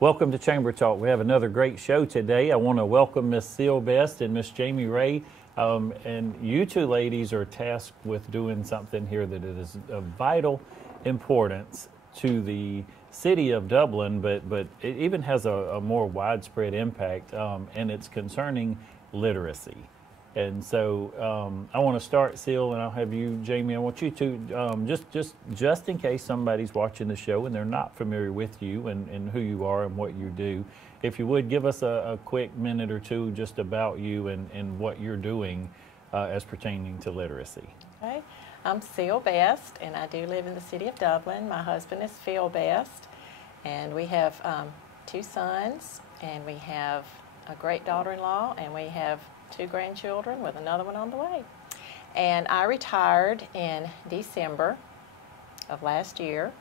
Welcome to Chamber Talk. We have another great show today. I want to welcome Miss Seal Best and Miss Jamie Ray. And you two ladies are tasked with doing something here that is of vital importance to the city of Dublin, but it even has a more widespread impact, and it's concerning literacy. And so I want to start, Seal, and I'll have you, Jamie. I want you to, just in case somebody's watching the show and they're not familiar with you and who you are and what you do, if you would give us a quick minute or two just about you and what you're doing as pertaining to literacy. Okay. I'm Seal Best, and I do live in the city of Dublin. My husband is Phil Best, and we have 2 sons, and we have a great daughter-in-law, and we have 2 grandchildren with another one on the way. And I retired in December of last year,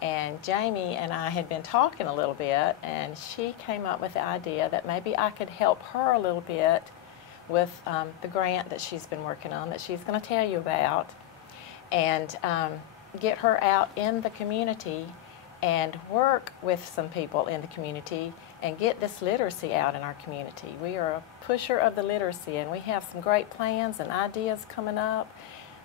and Jamie and I had been talking a little bit, and she came up with the idea that maybe I could help her a little bit with the grant that she's been working on that she's going to tell you about, and get her out in the community and work with some people in the community and get this literacy out in our community. We are a pusher of the literacy, and we have some great plans and ideas coming up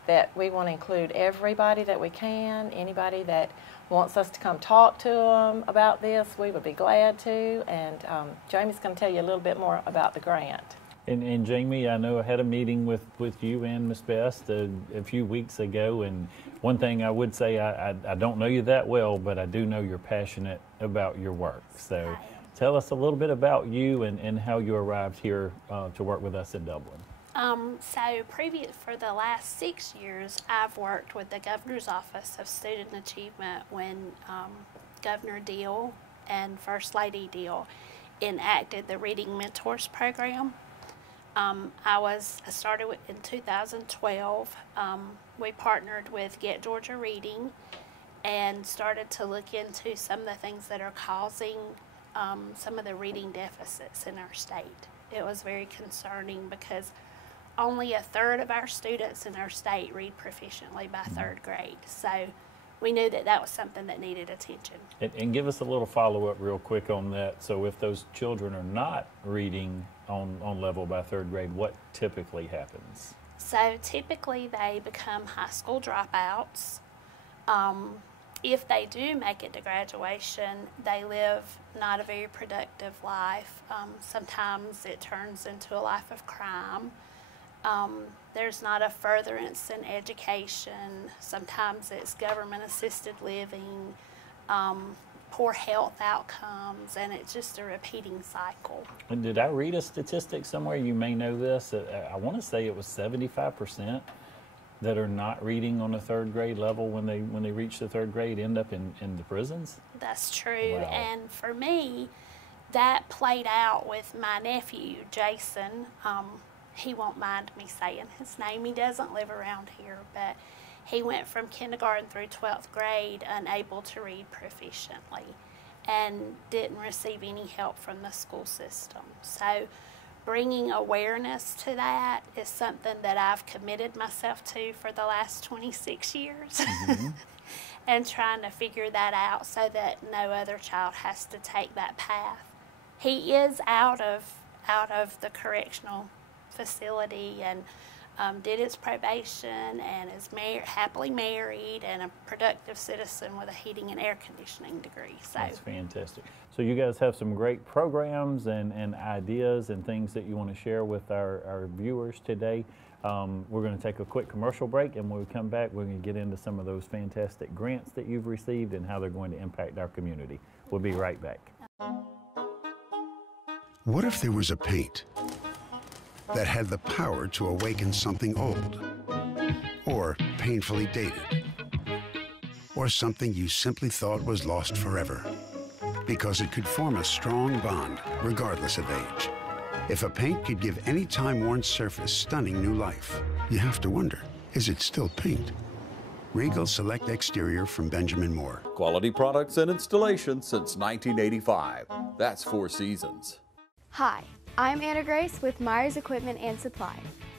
that we want to include everybody that we can. Anybody that wants us to come talk to them about this, we would be glad to. And Jamie's going to tell you a little bit more about the grant. And Jamie, I know I had a meeting with you and Miss Best a few weeks ago, and one thing I would say, I don't know you that well, but I do know you're passionate about your work. So tell us a little bit about you and how you arrived here to work with us in Dublin. For the last 6 years, I've worked with the Governor's Office of Student Achievement when Governor Deal and First Lady Deal enacted the Reading Mentors program. I started in 2012. We partnered with Get Georgia Reading and started to look into some of the things that are causing some of the reading deficits in our state. It was very concerning because only 1/3 of our students in our state read proficiently by 3rd grade. So we knew that that was something that needed attention. And give us a little follow-up real quick on that. So if those children are not reading on level by 3rd grade, what typically happens? So typically they become high school dropouts. If they do make it to graduation, they live not a very productive life. Sometimes it turns into a life of crime. There's not a furtherance in education. Sometimes it's government-assisted living, poor health outcomes, and it's just a repeating cycle. And did I read a statistic somewhere? You may know this. I want to say it was 75% that are not reading on a 3rd grade level when they reach the 3rd grade end up in the prisons? That's true. Wow. And for me, that played out with my nephew, Jason. He won't mind me saying his name. He doesn't live around here, but he went from kindergarten through 12th grade unable to read proficiently and didn't receive any help from the school system. So bringing awareness to that is something that I've committed myself to for the last 26 years. Mm-hmm. And trying to figure that out so that no other child has to take that path. He is out of the correctional facility and did his probation and is happily married and a productive citizen with a heating and air conditioning degree. So that's fantastic. So you guys have some great programs and ideas and things that you want to share with our viewers today. We're going to take a quick commercial break, and when we come back, we're going to get into some of those fantastic grants that you've received and how they're going to impact our community. We'll be right back. What if there was a paint that had the power to awaken something old, or painfully dated, or something you simply thought was lost forever, because it could form a strong bond regardless of age? If a paint could give any time-worn surface stunning new life, you have to wonder, is it still paint? Regal Select Exterior from Benjamin Moore. Quality products and installation since 1985. That's 4 Seasons. Hi, I'm Anna Grace with Myers Equipment and Supply,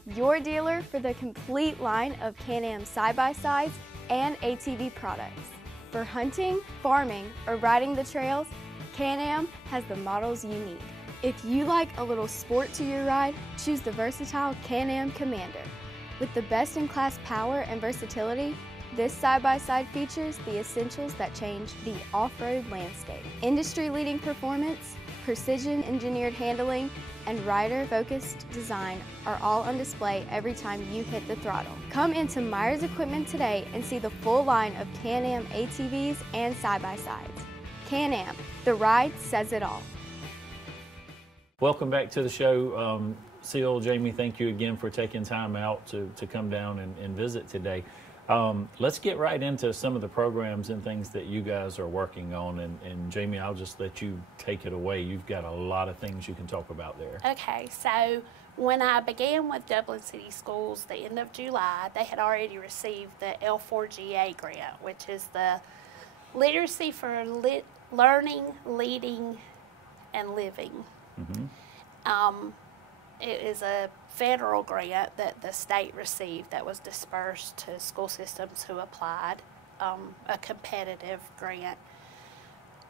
your dealer for the complete line of Can-Am side-by-sides and ATV products. For hunting, farming, or riding the trails, Can-Am has the models you need. If you like a little sport to your ride, choose the versatile Can-Am Commander. With the best-in-class power and versatility, this side-by-side features the essentials that change the off-road landscape. Industry-leading performance, precision-engineered handling, and rider-focused design are all on display every time you hit the throttle. Come into Myers Equipment today and see the full line of Can-Am ATVs and side-by-sides. Can-Am, the ride says it all. Welcome back to the show. Seal, Jamie, thank you again for taking time out to come down and visit today. Let's get right into some of the programs and things that you guys are working on. And Jamie, I'll just let you take it away. You've got a lot of things you can talk about there. Okay, so when I began with Dublin City Schools the end of July, they had already received the L4GA grant, which is the Literacy for Learning, Leading, and Living. Mm-hmm. It is a federal grant that the state received that was dispersed to school systems who applied, a competitive grant.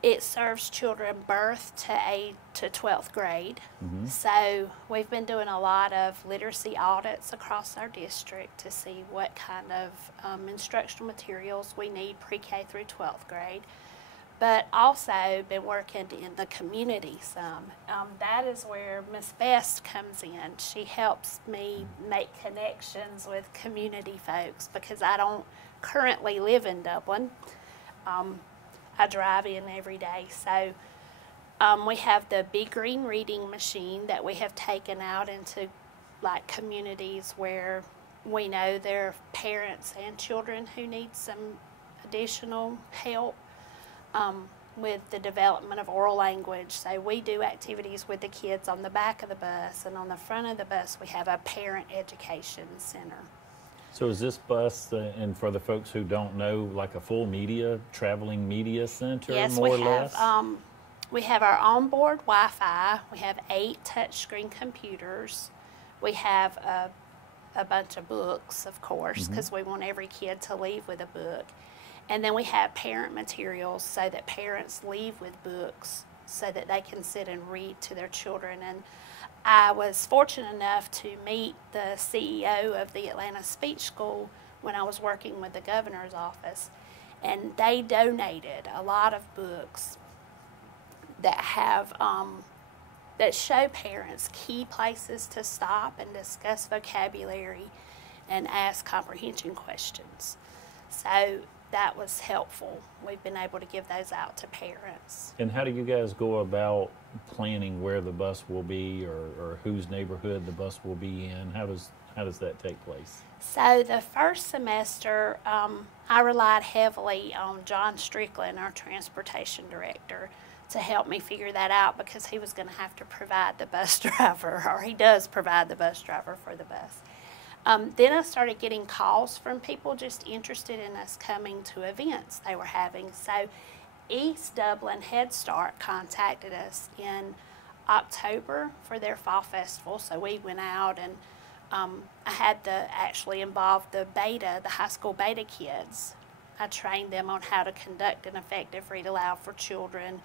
It serves children birth to 12th grade. Mm-hmm. So we've been doing a lot of literacy audits across our district to see what kind of instructional materials we need pre-K through 12th grade. But also been working in the community some. That is where Miss Best comes in. She helps me make connections with community folks because I don't currently live in Dublin. I drive in every day. So we have the Big Green Reading Machine that we have taken out into like communities where we know there are parents and children who need some additional help. With the development of oral language. So we do activities with the kids on the back of the bus, and on the front of the bus we have a parent education center. So is this bus, and for the folks who don't know, like a full traveling media center, yes, more or less? We have our onboard Wi-Fi. We have 8 touchscreen computers. We have a bunch of books, of course, because we want every kid to leave with a book. And then we have parent materials so that parents leave with books so that they can sit and read to their children. And I was fortunate enough to meet the CEO of the Atlanta Speech School when I was working with the governor's office. And they donated a lot of books that have that show parents key places to stop and discuss vocabulary and ask comprehension questions. So that was helpful. We've been able to give those out to parents. And how do you guys go about planning where the bus will be or whose neighborhood the bus will be in? How does that take place? So the first semester, I relied heavily on John Strickland, our transportation director, to help me figure that out because he was going to have to provide the bus driver, or he does provide the bus driver for the bus. Then I started getting calls from people just interested in us coming to events they were having. So East Dublin Head Start contacted us in October for their fall festival. So we went out and I had to actually involve the high school beta kids. I trained them on how to conduct an effective read aloud for children.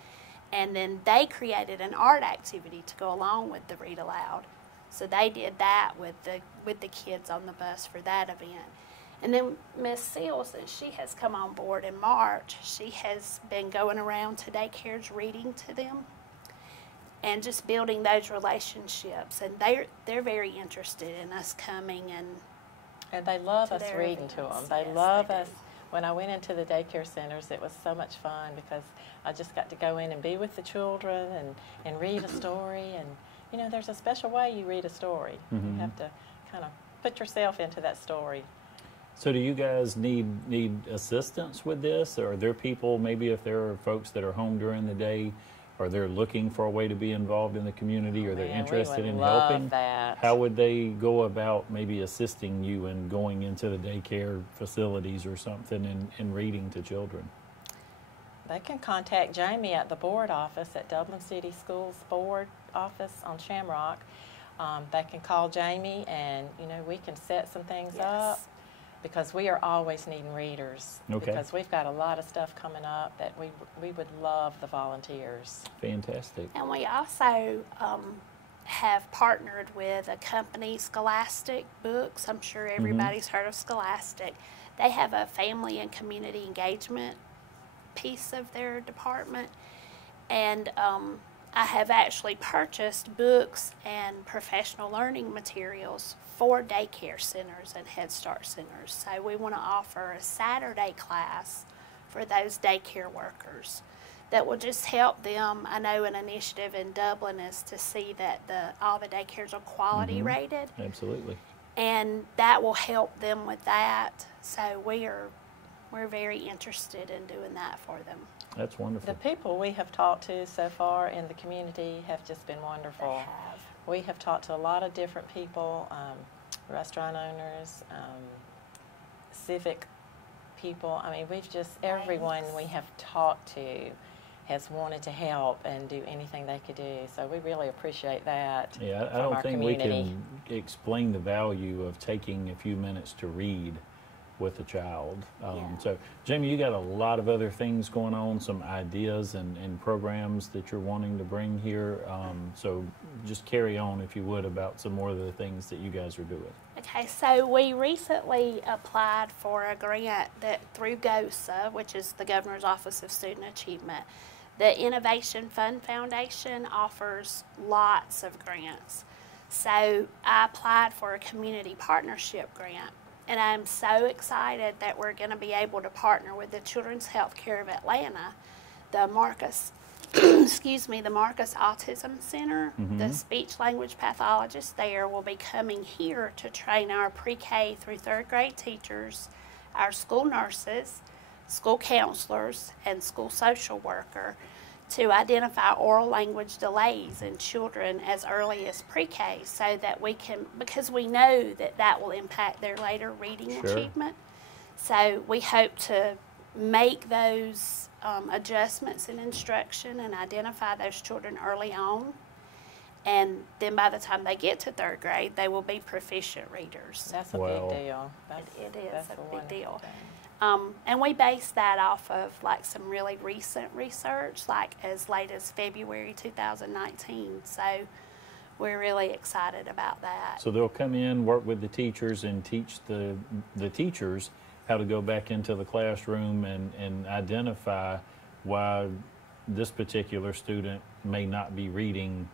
And then they created an art activity to go along with the read aloud. So they did that with the kids on the bus for that event. And then Miss Seal, since she has come on board in March, she has been going around to daycares reading to them and just building those relationships. And they're very interested in us coming and they love us reading to them. They love us. When I went into the daycare centers, it was so much fun because I just got to go in and be with the children and read a story. And you know, there's a special way you read a story. Mm-hmm. You have to kind of put yourself into that story. So do you guys need assistance with this? Or are there people, maybe if there are folks that are home during the day, or they're looking for a way to be involved in the community, or they're interested in helping? That. How would they go about maybe assisting you in going into the daycare facilities or something and reading to children? They can contact Jamie at the board office at Dublin City Schools board office on Shamrock. They can call Jamie and, you know, we can set some things up. because we are always needing readers. Okay. Because we've got a lot of stuff coming up that we would love the volunteers. Fantastic. And we also have partnered with a company, Scholastic Books. I'm sure everybody's heard of Scholastic. They have a family and community engagement piece of their department. And I have actually purchased books and professional learning materials for daycare centers and Head Start centers. So we want to offer a Saturday class for those daycare workers that will just help them. I know an initiative in Dublin is to see that all the daycares are quality rated. Absolutely. And that will help them with that. So we're very interested in doing that for them. That's wonderful. The people we have talked to so far in the community have just been wonderful. They have. We have talked to a lot of different people, restaurant owners, civic people. I mean, we've just, everyone we have talked to has wanted to help and do anything they could do. So we really appreciate that. Yeah, I from don't our think community. we can explain the value of taking a few minutes to read with a child. So, Jamie, you got a lot of other things going on, some ideas and programs that you're wanting to bring here. So just carry on, if you would, about some more of the things that you guys are doing. Okay, so we recently applied for a grant that through GOSA, which is the Governor's Office of Student Achievement. The Innovation Fund Foundation offers lots of grants. So I applied for a community partnership grant. And I'm so excited that we're going to be able to partner with the Children's Healthcare of Atlanta, the Marcus, the Marcus Autism Center. The speech language pathologist there will be coming here to train our pre-K through third grade teachers, our school nurses, school counselors, and school social worker to identify oral language delays in children as early as pre-K, so that we can, because we know that will impact their later reading achievement. So we hope to make those adjustments in instruction and identify those children early on. And then by the time they get to third grade, they will be proficient readers. That's a big deal. It is that's a big deal. thing. And we base that off of like some really recent research, like as late as February 2019. So we're really excited about that. So they'll come in, work with the teachers, and teach the teachers how to go back into the classroom and identify why this particular student may not be reading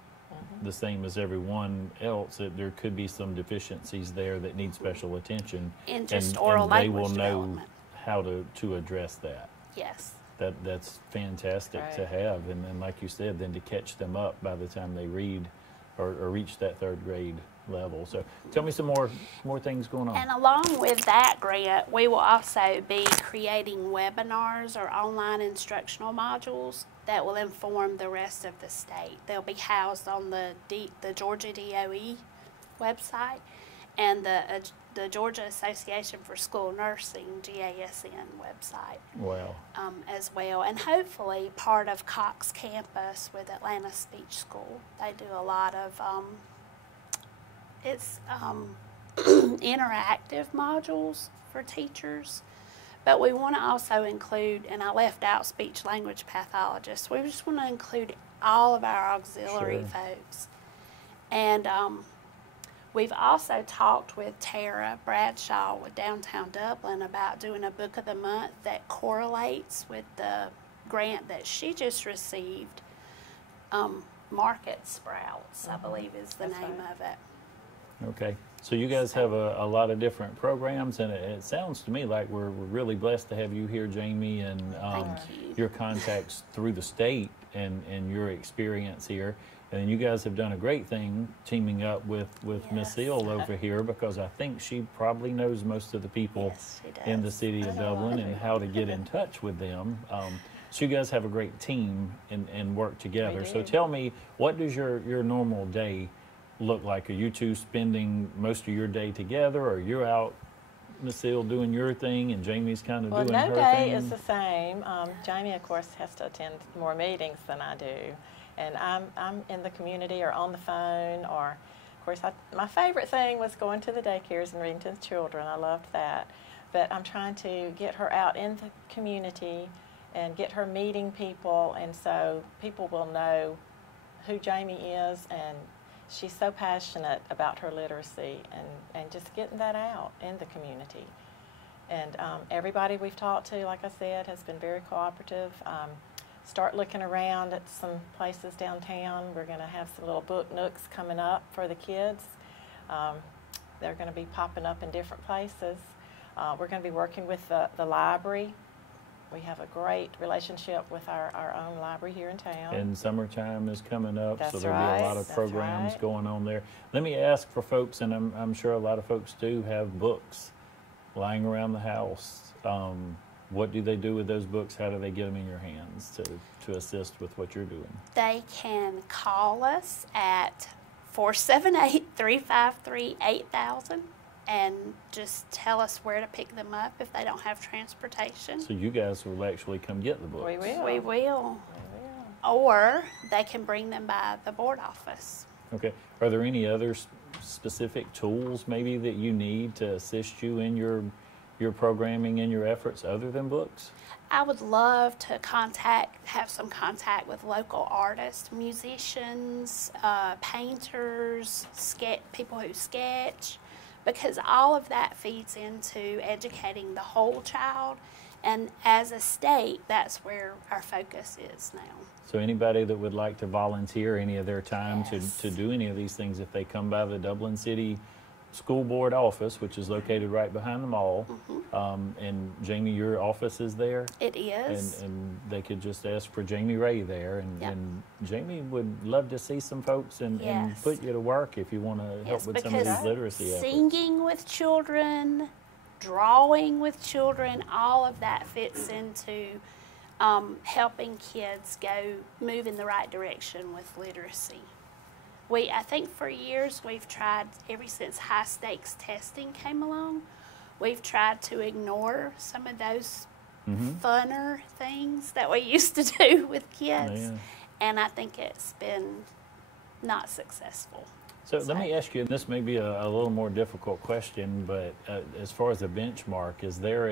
the same as everyone else, that there could be some deficiencies there that need special attention. In just oral language they will know development. how to address that. Yes. That's fantastic Right. to have, and then like you said, then to catch them up by the time they read or reach that third grade level. So tell me some more things going on. And along with that grant, we will also be creating webinars or online instructional modules that will inform the rest of the state. They'll be housed on the Georgia DOE website and the Georgia Association for School Nursing, GASN website. Wow. As well, and hopefully part of Cox Campus with Atlanta Speech School. They do a lot of interactive modules for teachers, but we want to also include, and I left out speech language pathologists, we just want to include all of our auxiliary folks. And we've also talked with Tara Bradshaw with Downtown Dublin about doing a book of the month that correlates with the grant that she just received. Market Sprouts, I believe is the name of it. Okay, so you guys have a lot of different programs, and it sounds to me like we're really blessed to have you here, Jamie, and Thank you. your contacts through the state and your experience here. And you guys have done a great thing teaming up with Miss Seal over here, because I think she probably knows most of the people in the city of Dublin and how to get in touch with them. So you guys have a great team and work together. So tell me, what does your normal day look like? Are you two spending most of your day together, or you're out, Miss Seal, doing your thing and Jamie's kind of doing her thing? Well, no day is the same. Jamie, of course, has to attend more meetings than I do. And I'm in the community or on the phone, or, of course, my favorite thing was going to the daycares and reading to the children. I loved that. but I'm trying to get her out in the community and get her meeting people, and so people will know who Jamie is, and she's so passionate about her literacy and just getting that out in the community. And everybody we've talked to, like I said, has been very cooperative. Start looking around at some places downtown. We're going to have some little book nooks coming up for the kids. They're going to be popping up in different places. We're going to be working with the library. We have a great relationship with our own library here in town. And summertime is coming up, That's so there'll right. be a lot of That's programs right. going on there. Let me ask for folks, and I'm sure a lot of folks do have books lying around the house. What do they do with those books? How do they get them in your hands to assist with what you're doing? They can call us at 478-353-8000 and just tell us where to pick them up if they don't have transportation. So you guys will actually come get the books. We will. We will. We will. Or they can bring them by the board office. Okay. Are there any other specific tools maybe that you need to assist you in your programming and your efforts other than books? I would love to have some contact with local artists, musicians, painters, people who sketch, because all of that feeds into educating the whole child. And as a state, that's where our focus is now. So anybody that would like to volunteer any of their time Yes. to do any of these things, if they come by the Dublin City School Board office, which is located right behind the mall, and Jamie, your office is there, It is. and they could just ask for Jamie Ray there, Yep. and Jamie would love to see some folks and Yes. put you to work if you want to help Yes, with some of because these literacy efforts. singing with children, drawing with children, all of that fits into helping kids move in the right direction with literacy. I think for years we've tried, ever since high stakes testing came along, we've tried to ignore some of those funner things that we used to do with kids. Yeah. And I think it's been not successful. So let me ask you, and this may be a little more difficult question, but as far as a benchmark, is there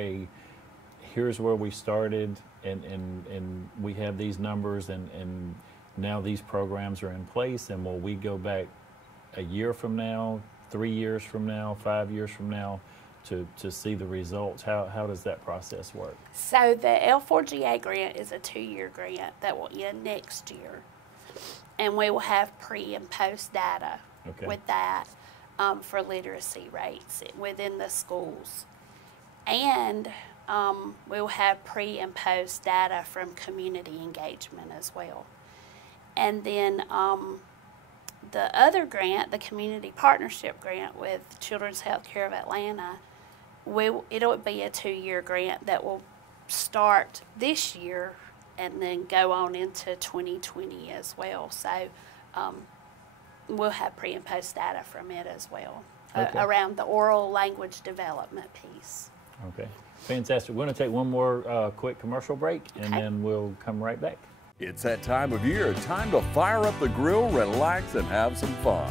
here's where we started and we have these numbers and now these programs are in place, and will we go back a year from now, 3 years from now, 5 years from now to see the results? How does that process work? So the L4GA grant is a 2-year grant that will end next year. And we will have pre and post data with that for literacy rates within the schools. And we will have pre and post data from community engagement as well. And then the other grant, the Community Partnership Grant with Children's Healthcare of Atlanta, it'll be a 2-year grant that will start this year and then go on into 2020 as well. So we'll have pre and post data from it as well around the oral language development piece. Okay, fantastic. We're going to take one more quick commercial break, and then we'll come right back. It's that time of year, time to fire up the grill, relax, and have some fun.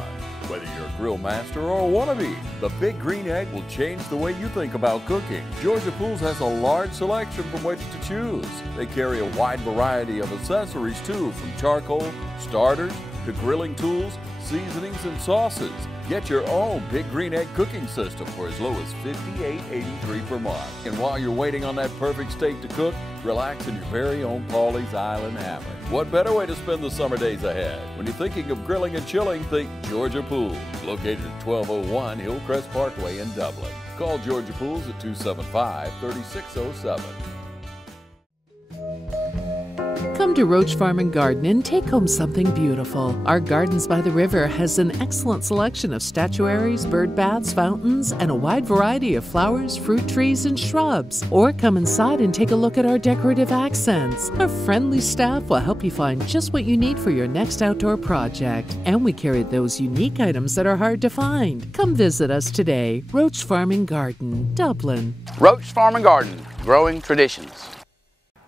Whether you're a grill master or a wannabe, the Big Green Egg will change the way you think about cooking. Georgia Pools has a large selection from which to choose. They carry a wide variety of accessories too, from charcoal, starters, to grilling tools, seasonings, and sauces. Get your own Big Green Egg cooking system for as low as $58.83 per month. And while you're waiting on that perfect steak to cook, relax in your very own Pawleys Island hammock. What better way to spend the summer days ahead? When you're thinking of grilling and chilling, think Georgia Pools, located at 1201 Hillcrest Parkway in Dublin. Call Georgia Pools at 275-3607. Come to Roach Farm and Garden and take home something beautiful. Our Gardens by the River has an excellent selection of statuaries, bird baths, fountains, and a wide variety of flowers, fruit trees, and shrubs. Or come inside and take a look at our decorative accents. Our friendly staff will help you find just what you need for your next outdoor project. And we carry those unique items that are hard to find. Come visit us today. Roach Farm and Garden, Dublin. Roach Farm and Garden, growing traditions.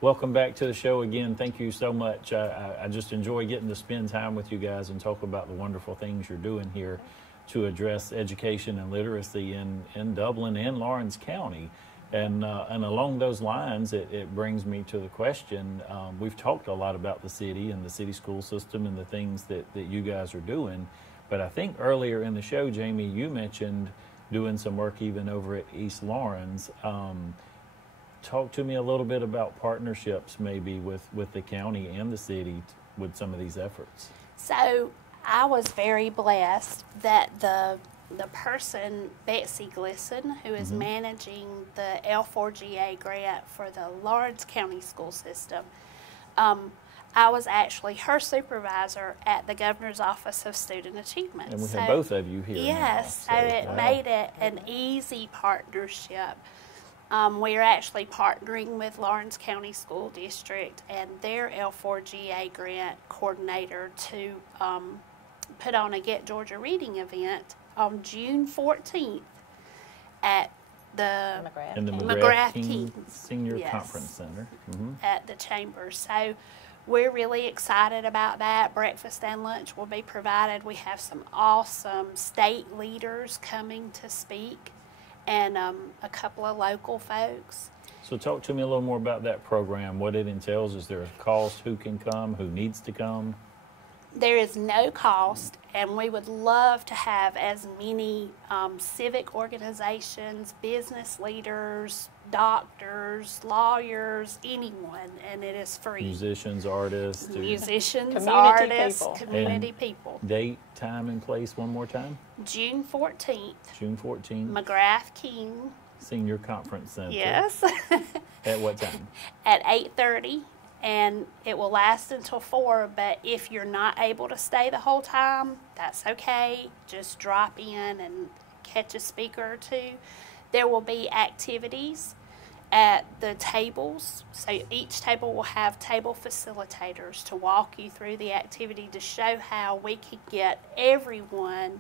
Welcome back to the show again. Thank you so much. I just enjoy getting to spend time with you guys and talk about the wonderful things you're doing here to address education and literacy in Dublin and Lawrence County. And along those lines, it brings me to the question, we've talked a lot about the city and the city school system and the things that you guys are doing, but I think earlier in the show, Jamie, you mentioned doing some work even over at East Lawrence. Talk to me a little bit about partnerships maybe with the county and the city with some of these efforts. So I was very blessed that the person, Betsy Glisson, who is managing the L4GA grant for the Lawrence County school system, I was actually her supervisor at the Governor's Office of Student Achievement. And we have both of you here. Yes, now, so it made it an easy partnership. We are actually partnering with Lawrence County School District and their L4GA grant coordinator to put on a Get Georgia Reading event on June 14th at the McGrath King Senior Conference Center at the Chambers. So we're really excited about that. Breakfast and lunch will be provided. We have some awesome state leaders coming to speak and a couple of local folks. So talk to me a little more about that program, what it entails. Is there a cost? Who can come? Who needs to come? There is no cost, and we would love to have as many civic organizations, business leaders, doctors, lawyers, anyone, and it is free. Musicians, artists. Community people. Date, time, and place one more time? June 14th. June 14th. McGrath King Senior Conference Center. Yes. At what time? At 8:30. And it will last until 4, but if you're not able to stay the whole time, that's okay. Just drop in and catch a speaker or two. There will be activities at the tables. So each table will have table facilitators to walk you through the activity to show how we can get everyone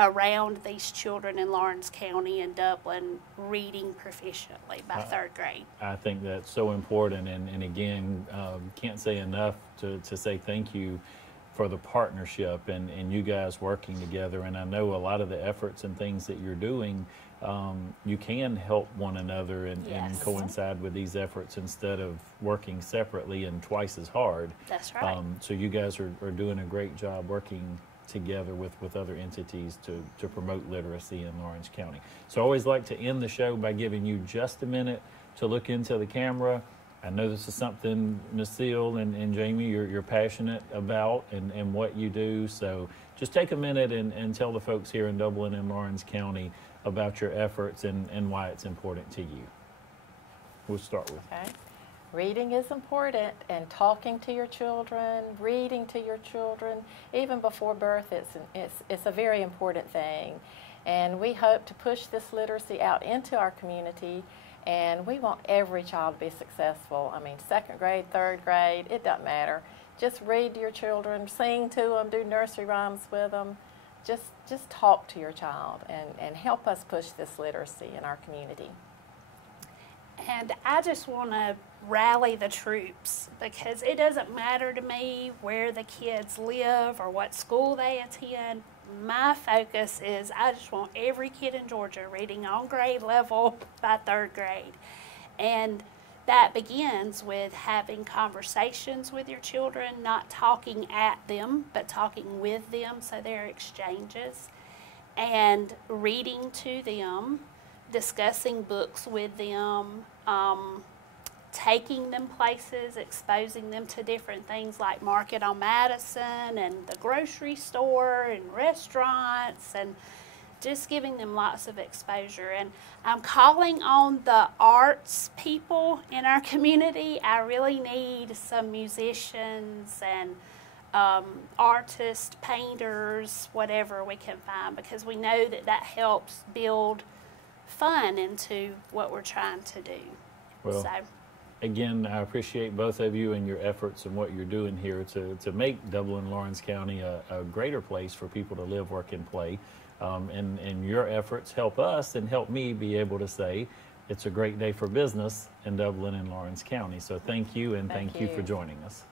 around these children in Lawrence County and Dublin reading proficiently by 3rd grade. I think that's so important, and again, can't say enough to say thank you for the partnership and you guys working together. And I know a lot of the efforts and things that you're doing, you can help one another and coincide with these efforts instead of working separately and twice as hard. That's right. So you guys are doing a great job working together with other entities to promote literacy in Lawrence County. So I always like to end the show by giving you just a minute to look into the camera. I know this is something, Ms. Seal and Jamie, you're passionate about and what you do. So just take a minute and tell the folks here in Dublin and Lawrence County about your efforts and why it's important to you. We'll start with Okay. Reading is important, and talking to your children, reading to your children, even before birth, it's a very important thing. And we hope to push this literacy out into our community, and we want every child to be successful. I mean, 2nd grade, 3rd grade, it doesn't matter. Just read to your children, sing to them, do nursery rhymes with them. Just talk to your child and help us push this literacy in our community. And I just want to rally the troops, because it doesn't matter to me where the kids live or what school they attend. My focus is I just want every kid in Georgia reading on grade level by 3rd grade. And that begins with having conversations with your children, not talking at them, but talking with them, so there are exchanges, and reading to them, discussing books with them, taking them places, exposing them to different things like Market on Madison and the grocery store and restaurants, and just giving them lots of exposure. And I'm calling on the arts people in our community. I really need some musicians and artists, painters, whatever we can find, because we know that helps build fun into what we're trying to do. Well, again, I appreciate both of you and your efforts and what you're doing here to make Dublin, Lawrence County a greater place for people to live, work, and play. And your efforts help us and help me be able to say it's a great day for business in Dublin and Lawrence County. So thank you, and thank you for joining us.